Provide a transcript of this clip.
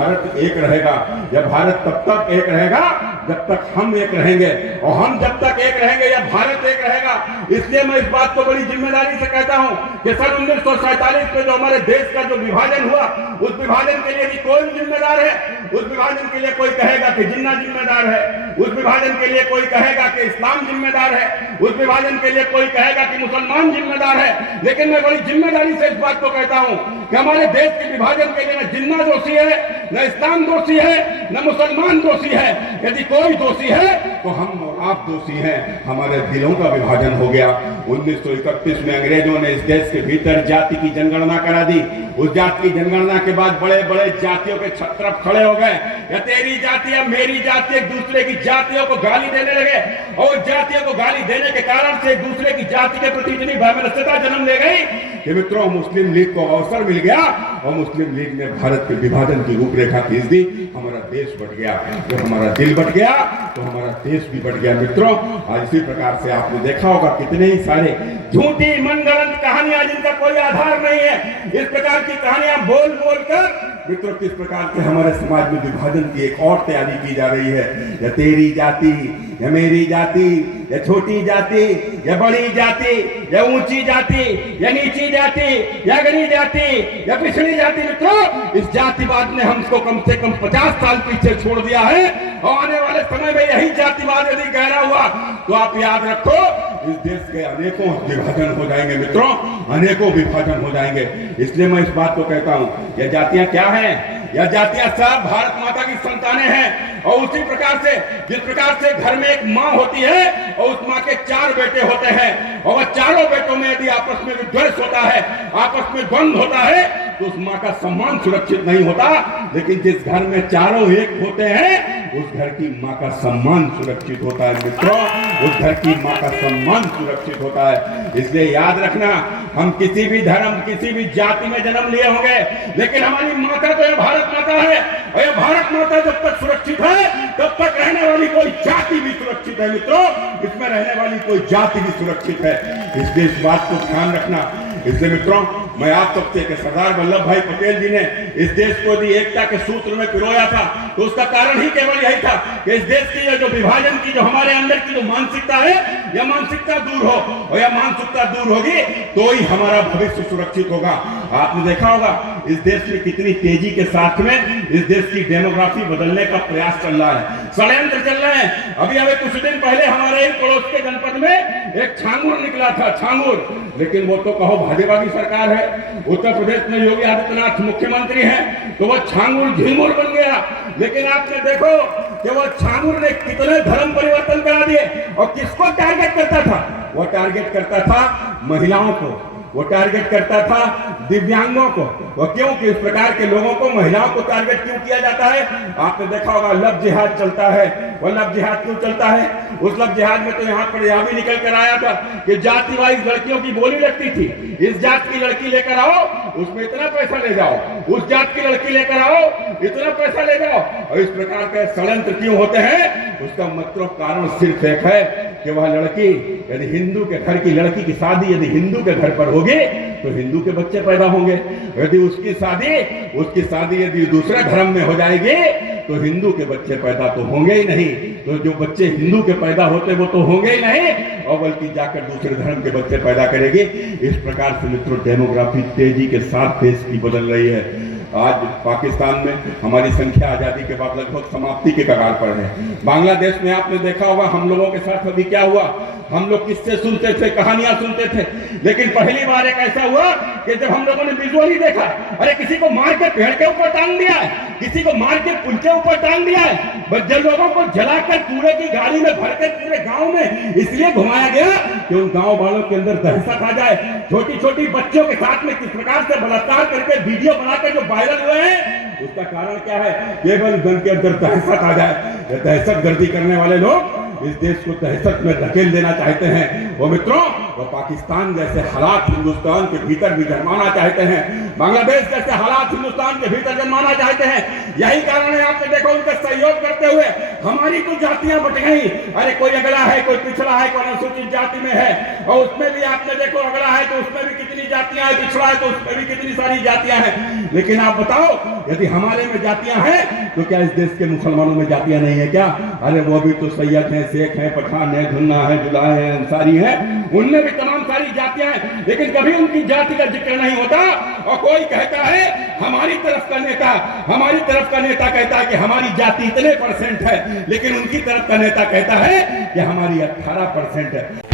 भारत एक रहेगा। यह भारत तब तक एक रहेगा जब तक हम एक रहेंगे, और हम जब तक एक रहेंगे यह भारत एक रहेगा। इसलिए मैं इस बात को बड़ी जिम्मेदारी से कहता हूं कि सन 1947 में जो हमारे देश का जो विभाजन हुआ, उस विभाजन के लिए भी कोई जिम्मेदार है। उस विभाजन के लिए कोई कहेगा कि जिन्ना जिम्मेदार है, उस विभाजन के लिए कोई कहेगा कि इस्लाम जिम्मेदार है, उस विभाजन के लिए कोई कहेगा कि मुसलमान जिम्मेदार है। लेकिन मैं बड़ी जिम्मेदारी से इस बात को कहता हूं कि हमारे देश के विभाजन के लिए न जिन्ना दोषी है, न इस्लाम दोषी है, न मुसलमान दोषी है। यदि कोई दोषी है तो हम और आप दोषी हैं। हमारे दिलों का विभाजन हो गया। 1931 में अंग्रेजों ने इस देश के भीतर जाति की जनगणना करा दी। उस जाति की जनगणना के बाद बड़े बड़े जातियों के तरफ खड़े हो गए, या तेरी जाति या मेरी जाति, एक दूसरे की जातियों को गाली देने लगे। और जातियों को गाली देने के कारण से एक दूसरे की जाति के प्रति इतनी वैमनस्यता जन्म ले गई कि मित्रों मुस्लिम लीग को अवसर मिल गया, और मुस्लिम लीग ने भारत के विभाजन की रूपरेखा खींच दी। हमारा देश बट गया। जब हमारा दिल बट गया तो हमारा देश भी बट गया। मित्रों, आज इसी प्रकार से आपने देखा होगा कितने ही सारे झूठी मनगढ़ंत कहानियां जिनका कोई आधार नहीं है, इस प्रकार की कहानियां बोल बोल कर मित्रों किस प्रकार से हमारे समाज में विभाजन की एक और तैयारी की जा रही है। या तेरी जाति, या मेरी जाति, या छोटी जाति, या बड़ी जाति, या ऊंची जाति, या नीची जाति, या गरीब जाति, या पिछड़ी जाति। मित्रों, इस जातिवाद ने हमको कम से कम 50 साल पीछे छोड़ दिया है, और आने वाले समय में यही जातिवाद यदि गहरा हुआ तो आप याद रखो इस देश के अनेकों विभाजन हो जाएंगे। मित्रों, अनेकों विभाजन हो जाएंगे। इसलिए मैं इस बात को कहता हूं, यह जातियां क्या हैं? यह जातियां सब भारत माता की संतानें हैं। और उसी प्रकार से जिस प्रकार से घर में एक माँ होती है और उस माँ के 4 बेटे होते हैं, और वह चारों बेटों में यदि आपस में विद्वेष होता है, आपस में द्वंद्व होता है, तो उस माँ का सम्मान सुरक्षित नहीं होता। लेकिन जिस घर में चारों एक होते हैं उस घर की माँ का सम्मान सुरक्षित होता है। मित्रों, उस घर की माँ का सम्मान सुरक्षित होता है। इसलिए याद रखना, हम किसी भी धर्म, किसी भी जाति में जन्म लिए होंगे, लेकिन हमारी माता तो यह भारत माता है, और यह भारत माता जब तक सुरक्षित है तब तक रहने वाली कोई जाति भी सुरक्षित है। मित्रों, इसमें रहने वाली कोई जाति भी सुरक्षित है। इसलिए इस बात को ध्यान रखना। इसलिए मित्रों, मैं आप सबसे कि सरदार वल्लभ भाई पटेल जी ने इस देश को यदि एकता के सूत्र में पिरोया था तो उसका कारण ही केवल यही था कि इस देश की जो विभाजन की जो हमारे अंदर की जो मानसिकता है, यह मानसिकता दूर हो, और यह मानसिकता दूर होगी तो ही हमारा भविष्य सुरक्षित होगा। आपने देखा होगा इस देश में कितनी तेजी के साथ में इस देश की डेमोग्राफी बदलने का प्रयास चल रहा है, षड्यंत्र चल रहे हैं। अभी कुछ दिन पहले हमारे ही पड़ोस के जनपद में एक छांगुर निकला था, छांगुर। लेकिन वो तो कहो भाजपा की सरकार है, उत्तर प्रदेश में योगी आदित्यनाथ मुख्यमंत्री हैं, तो वह छांगुर झिलमुर बन गया। लेकिन आपने देखो कि वह छांगुर ने कितने धर्म परिवर्तन करा दिए, और किसको टारगेट करता था? वह टारगेट करता था महिलाओं को, वो टारगेट करता था दिव्यांगों को। वो क्यों कि इस प्रकार के लोगों को, महिलाओं को टारगेट क्यों किया जाता है? आपने देखा होगा लव जिहाद चलता है। वो लव जिहाद क्यों चलता है? उस लव जिहाद में तो यहाँ पर यह भी निकल कर आया था कि जाति वाइज लड़कियों की बोली लगती थी। इस जात की लड़की लेकर आओ, उसमें इतना पैसा ले जाओ, उस जात की लड़की लेकर आओ, इतना पैसा ले जाओ। और इस प्रकार के षड्यंत्र क्यों होते हैं? उसका मतलब कारण सिर्फ एक है कि वह लड़की, यदि हिंदू के घर की लड़की की शादी यदि हिंदू के घर पर होगी तो हिंदू के बच्चे पैदा होंगे। यदि उसकी शादी यदि दूसरे धर्म में हो जाएगी तो हिंदू के बच्चे पैदा तो होंगे ही नहीं। तो जो बच्चे हिंदू के पैदा होते वो तो होंगे ही नहीं, और बल्कि जाकर दूसरे धर्म के बच्चे पैदा करेगी। इस प्रकार से मित्रों डेमोग्राफी तेजी के साथ देश की बदल रही है। आज पाकिस्तान में हमारी संख्या आजादी के बाद लगभग समाप्ति के कगार पर है। बांग्लादेश में आपने देखा होगा हम लोगों के साथ अभी क्या हुआ। हम लोग किससे सुनते थे, कहानियां सुनते थे, लेकिन पहली बार एक ऐसा हुआ कि जब हम लोगों ने विजुअली देखा, अरे किसी को मार के पेड़ के ऊपर टांग दिया है, किसी को मार के पुल के ऊपर टांग दिया है, बस लोगों को जलाकर कूड़े की गाड़ी में भरकर पूरे गांव में इसलिए घुमाया गया कि उन गांव वालों के अंदर दहशत आ जाए। छोटी छोटी बच्चों के साथ में किस प्रकार से बलात्कार करके वीडियो बनाकर जो वायरल हुए हैं, उसका कारण क्या है? केवल उनके अंदर दहशत आ जाए। दहशत गर्दी करने वाले लोग इस देश को दहशत में धकेल देना चाहते हैं। वो मित्रों, वो पाकिस्तान जैसे हालात हिंदुस्तान के भीतर भी जमाना चाहते हैं। बांग्लादेश जैसे हालात हिंदुस्तान के भीतर जन्माना चाहते हैं। यही कारण है आपने देखो उनका सहयोग करते हुए हमारी कुछ जातियां बट गई। अरे कोई अगला है, कोई पिछड़ा है, कोई अनुसूचित जाति में है, और उसमें भी आपने देखो अगला है तो उसमें भी कितनी जातियां हैं, पिछड़ा है तो उसमें भी कितनी सारी जातियां हैं। लेकिन आप बताओ यदि हमारे में जातियां हैं तो क्या इस देश के मुसलमानों में जातियां नहीं है क्या? अरे वो भी तो सैयद हैं, शेख हैं, पठान है, धुन्ना है, जुलाहे हैं, अंसारी है, उनमें भी तमाम सारी जातियां हैं, लेकिन कभी उनकी जाति का जिक्र नहीं होता। और कोई कहता है हमारी तरफ का नेता कहता है कि हमारी जाति इतने % है, लेकिन उनकी तरफ का नेता कहता है कि हमारी 18% है।